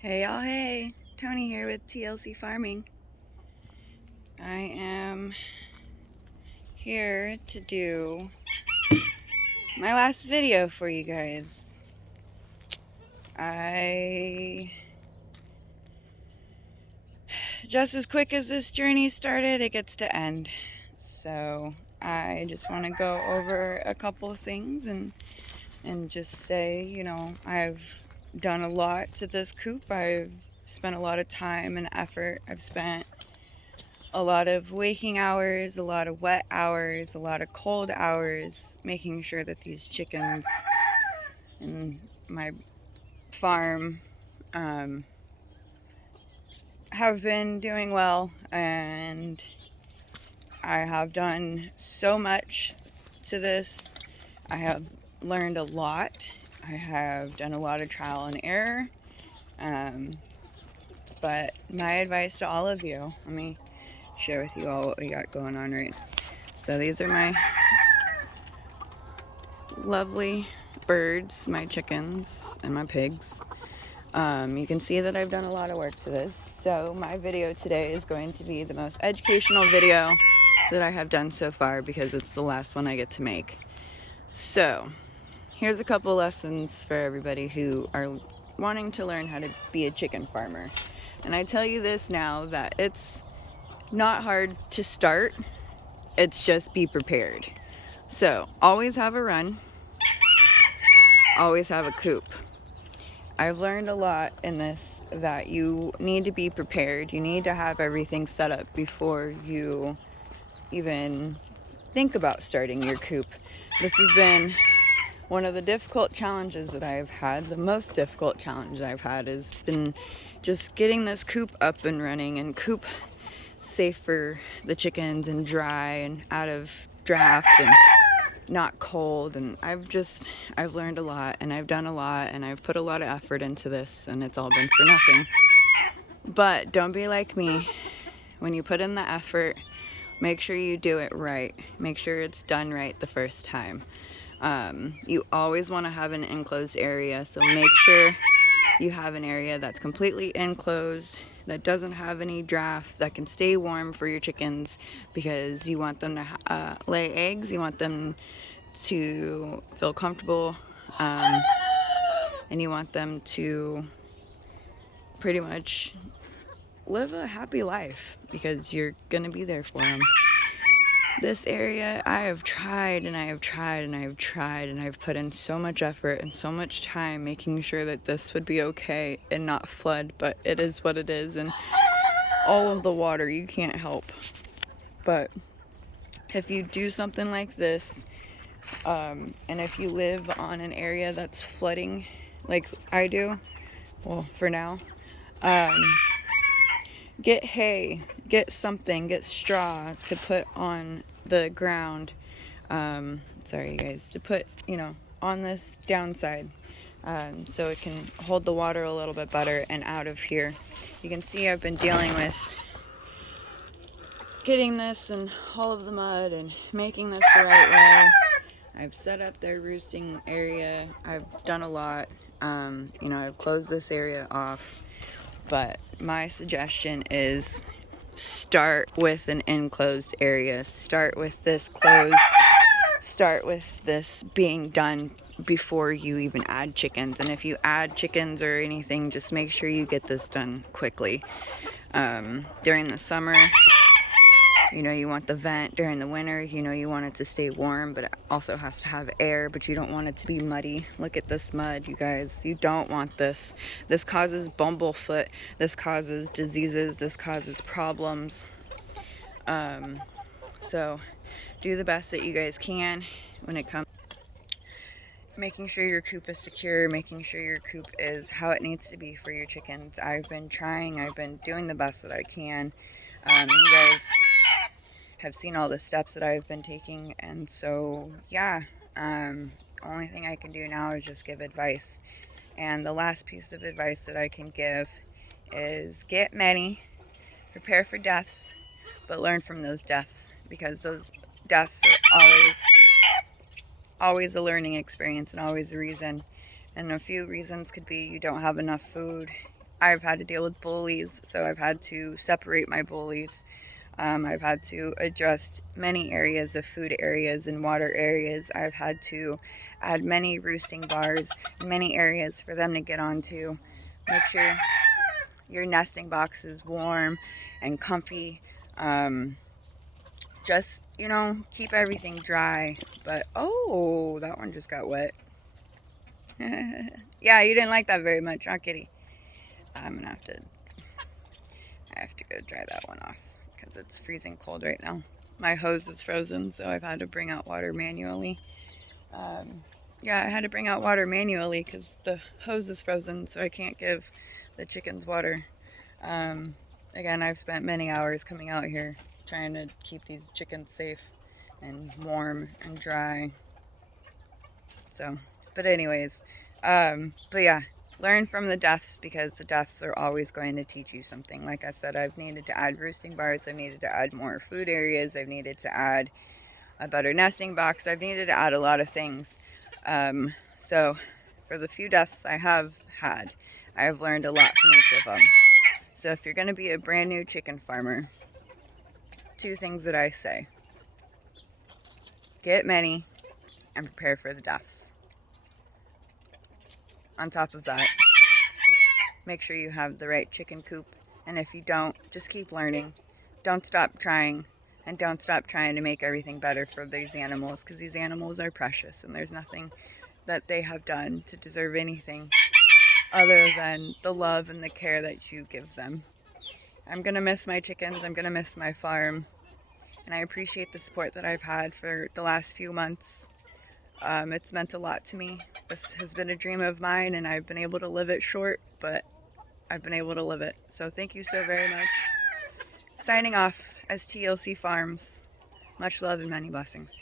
Hey y'all, hey, Tony here with T.L.C. Farming. I am here to do my last video for you guys. Just as quick as this journey started, it gets to end. So I just want to go over a couple of things and just say, you know, I've done a lot to this coop. I've spent a lot of time and effort. I've spent a lot of waking hours, a lot of wet hours, a lot of cold hours, making sure that these chickens in my farm have been doing well, and I have done so much to this. I have learned a lot. I have done a lot of trial and error. But my advice to all of you, let me share with you all what we got going on right. So these are my lovely birds, my chickens, and my pigs. You can see that I've done a lot of work to this. So my video today is going to be the most educational video that I have done so far because it's the last one I get to make. So here's a couple lessons for everybody who are wanting to learn how to be a chicken farmer. And I tell you this now that it's not hard to start. It's just be prepared. So always have a run. Always have a coop. I've learned a lot in this that you need to be prepared. You need to have everything set up before you even think about starting your coop. This has been one of the difficult challenges that I've had. The most difficult challenge I've had has been just getting this coop up and running, and coop safe for the chickens and dry and out of draft and not cold. And I've learned a lot, and I've done a lot, and I've put a lot of effort into this, and it's all been for nothing. But don't be like me. When you put in the effort, make sure you do it right. Make sure it's done right the first time. You always want to have an enclosed area, so make sure you have an area that's completely enclosed, that doesn't have any draft, that can stay warm for your chickens, because you want them to lay eggs, you want them to feel comfortable, and you want them to pretty much live a happy life because you're gonna be there for them. This area, I have tried and I have tried and I have tried, and I've put in so much effort and so much time making sure that this would be okay and not flood, but it is what it is, and all of the water you can't help. But if you do something like this, and if you live on an area that's flooding like I do, well, for now, get hay, get something, get straw to put on the ground. Sorry guys, to put, you know, on this downside, so it can hold the water a little bit better and out of here. You can see I've been dealing with getting this and all of the mud and making this the right way. I've set up their roosting area. I've done a lot. You know, I've closed this area off. But my suggestion is start with an enclosed area. Start with this closed. Start with this being done before you even add chickens. And if you add chickens or anything, just make sure you get this done quickly. During the summer, you know, you want the vent. During the winter, you know, you want it to stay warm, but it also has to have air, but you don't want it to be muddy. Look at this mud, you guys. You don't want this. This causes bumblefoot. This causes diseases. This causes problems. So do the best that you guys can when it comes making sure your coop is secure, making sure your coop is how it needs to be for your chickens. I've been trying. I've been doing the best that I can. You guys have seen all the steps that I've been taking, and so yeah, only thing I can do now is just give advice. And the last piece of advice that I can give is get many, prepare for deaths, but learn from those deaths, because those deaths are always a learning experience and always a reason. And a few reasons could be you don't have enough food, I've had to deal with bullies, so I've had to separate my bullies. I've had to adjust many areas of food areas and water areas. I've had to add many roosting bars, many areas for them to get onto. Make sure your nesting box is warm and comfy. Just, keep everything dry. But, oh, that one just got wet. Yeah, you didn't like that very much, huh, kitty? I'm gonna have to, I have to go dry that one off because it's freezing cold right now. My hose is frozen, so I've had to bring out water manually. Yeah, I had to bring out water manually because the hose is frozen, so I can't give the chickens water. Again, I've spent many hours coming out here trying to keep these chickens safe and warm and dry. So, but anyways, but yeah, learn from the deaths because the deaths are always going to teach you something. Like I said, I've needed to add roosting bars, I've needed to add more food areas, I've needed to add a better nesting box, I've needed to add a lot of things. So for the few deaths I have had, I have learned a lot from each of them. So if you're going to be a brand new chicken farmer, 2 things that I say: get many and prepare for the deaths. On top of that, make sure you have the right chicken coop, and if you don't, just keep learning. Don't stop trying, and don't stop trying to make everything better for these animals, because these animals are precious and there's nothing that they have done to deserve anything other than the love and the care that you give them. I'm gonna miss my chickens, I'm gonna miss my farm, and I appreciate the support that I've had for the last few months. It's meant a lot to me. This has been a dream of mine, and I've been able to live it short, but I've been able to live it. So thank you so very much. Signing off as T.L.C. Farms. Much love and many blessings.